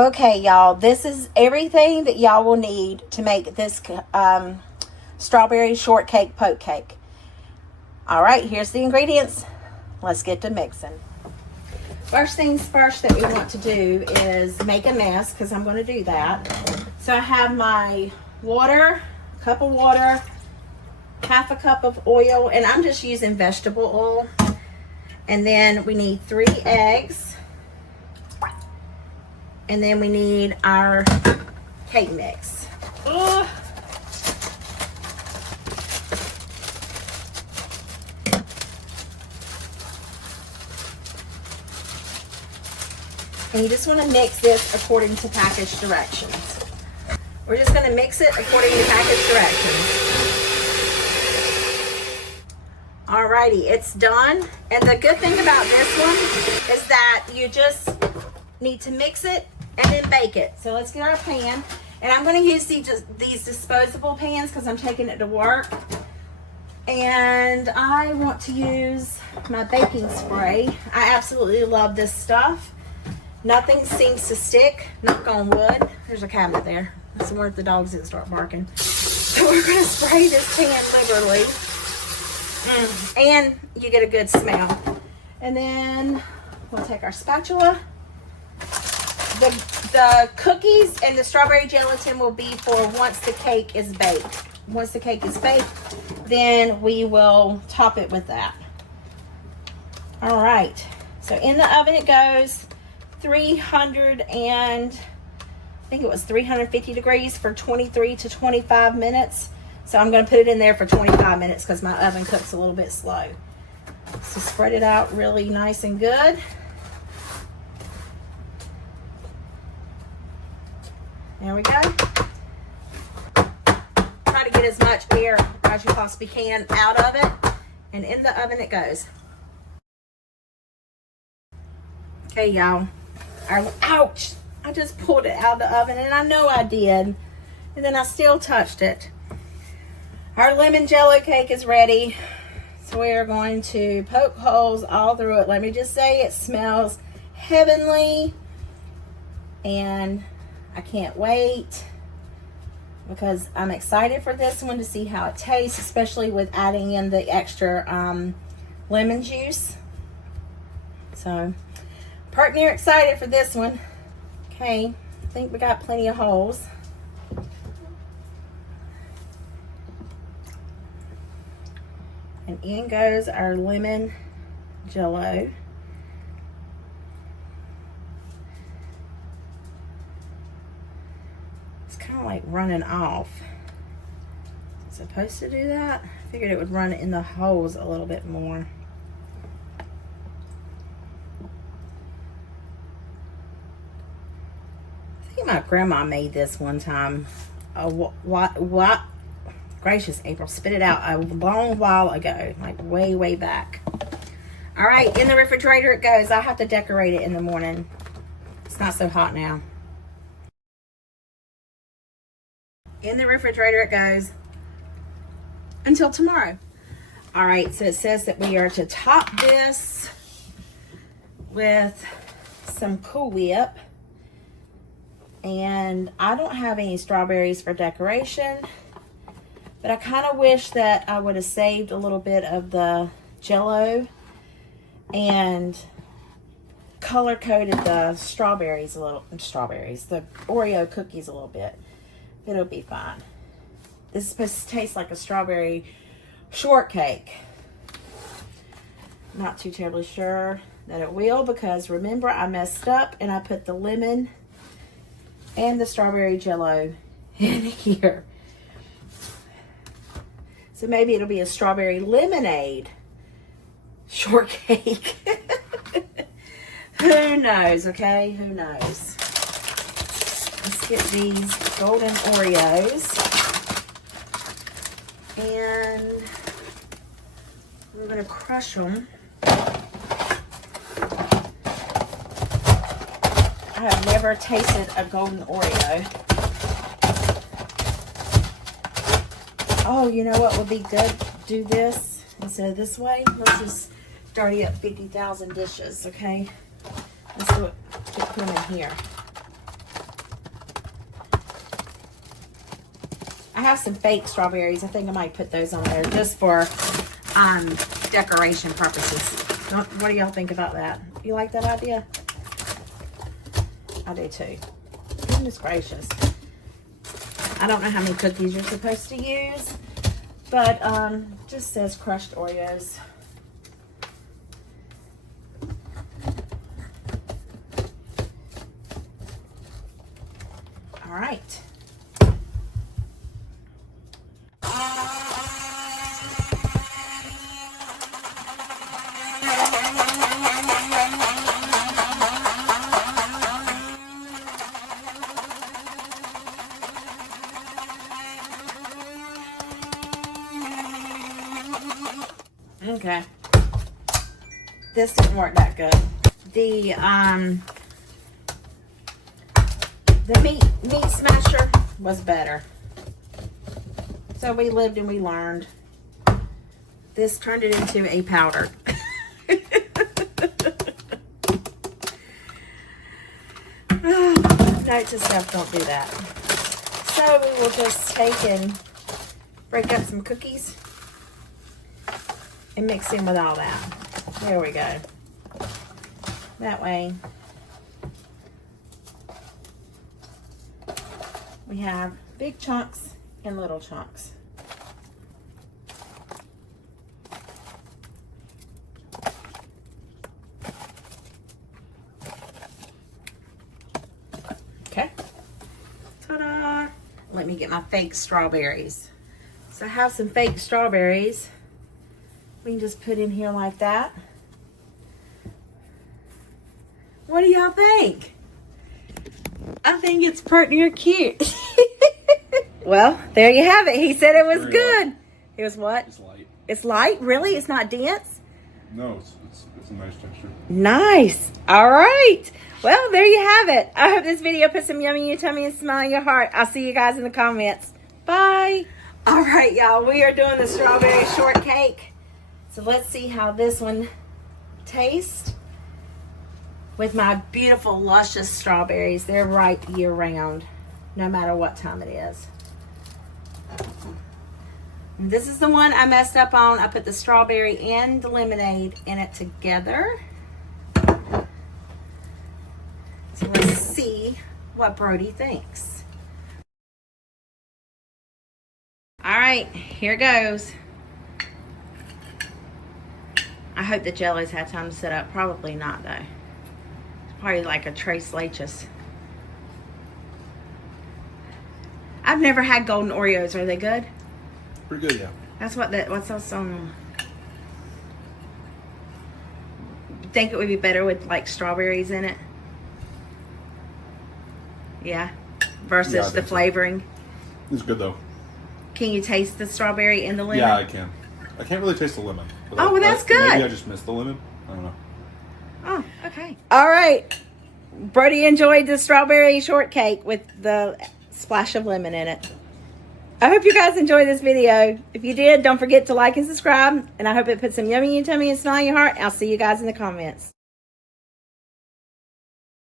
Okay, y'all, this is everything that y'all will need to make this strawberry shortcake poke cake. All right, here's the ingredients. Let's get to mixing. First things first that we want to do is make a mess, because I'm going to do that. So I have my water, a cup of water, half a cup of oil, and I'm just using vegetable oil. And then we need 3 eggs. And then we need our cake mix. Ugh. And you just want to mix this according to package directions. We're just going to mix it according to package directions. Alrighty, it's done. And the good thing about this one is that you just need to mix it and then bake it. So let's get our pan. And I'm going to use these disposable pans because I'm taking it to work. And I want to use my baking spray. I absolutely love this stuff. Nothing seems to stick. Knock on wood. There's a cabinet there. That's where the dogs didn't start barking. So we're going to spray this pan liberally. And you get a good smell. And then we'll take our spatula. The cookies and the strawberry gelatin will be for once the cake is baked. Once the cake is baked, then we will top it with that. All right. So in the oven it goes. 350 degrees for 23 to 25 minutes. So I'm going to put it in there for 25 minutes because my oven cooks a little bit slow. So spread it out really nice and good. There we go. Try to get as much air as you possibly can out of it. And in the oven it goes. Okay, y'all. Ouch! I just pulled it out of the oven, and I know I did. And then I still touched it. Our lemon Jell-O cake is ready. So we are going to poke holes all through it. Let me just say, it smells heavenly. And I can't wait, because I'm excited for this one to see how it tastes, especially with adding in the extra lemon juice. So, pretty near excited for this one. Okay, I think we got plenty of holes. And in goes our lemon Jell-O. It's kind of like running off. It's supposed to do that. I figured it would run in the holes a little bit more. I think my grandma made this one time. What? Gracious, April, spit it out. A long while ago, like way back. All right, in the refrigerator it goes. I have to decorate it in the morning. It's not so hot now. In the refrigerator it goes until tomorrow. All right, so it says that we are to top this with some Cool Whip. And I don't have any strawberries for decoration, but I kind of wish that I would have saved a little bit of the Jell-O and color coded the the Oreo cookies a little bit. It'll be fine. This is supposed to taste like a strawberry shortcake. Not too terribly sure that it will, because remember, I messed up and I put the lemon and the strawberry Jell-O in here. So maybe it'll be a strawberry lemonade shortcake. Who knows, okay? Who knows? Let's get these Golden Oreos. And we're going to crush them. I have never tasted a Golden Oreo. Oh, you know what would be good? Do this instead of this way. Let's just dirty up 50,000 dishes, okay? Let's do it. Put them in here. I have some fake strawberries. I think I might put those on there just for decoration purposes. What do y'all think about that? You like that idea? I do too. Goodness gracious. I don't know how many cookies you're supposed to use, but just says crushed Oreos. All right. Okay. This didn't work that good. The meat smasher was better. So we lived and we learned. This turned it into a powder. Note to self, don't do that. So we will just take and break up some cookies and mix in with all that. There we go. That way we have big chunks and little chunks. Okay. Ta-da! Let me get my fake strawberries. So I have some fake strawberries. We can just put in here like that. What do y'all think? I think it's pretty cute. Well, there you have it. He said it was good. Light. It was what? It's light. It's light? Really? It's not dense? No, it's a nice texture. Nice. All right. Well, there you have it. I hope this video put some yummy in your tummy and smile in your heart. I'll see you guys in the comments. Bye. All right, y'all. We are doing the strawberry shortcake. So let's see how this one tastes with my beautiful, luscious strawberries. They're ripe year round, no matter what time it is. And this is the one I messed up on. I put the strawberry and the lemonade in it together. So let's see what Brody thinks. All right, here goes. I hope the Jell-O's had time to set up. Probably not, though. It's probably like a Tres Leches. I've never had Golden Oreos. Are they good? Pretty good, yeah. That's what what's else on? Think it would be better with like strawberries in it? Yeah. Versus the flavoring. It's good though. Can you taste the strawberry and the lemon? Yeah, I can. I can't really taste the lemon. Oh, well, that's good. Maybe I just missed the lemon. I don't know. Oh, okay. All right. Brody enjoyed the strawberry shortcake with the splash of lemon in it. I hope you guys enjoyed this video. If you did, don't forget to like and subscribe. And I hope it put some yummy in your tummy and smile in your heart. I'll see you guys in the comments.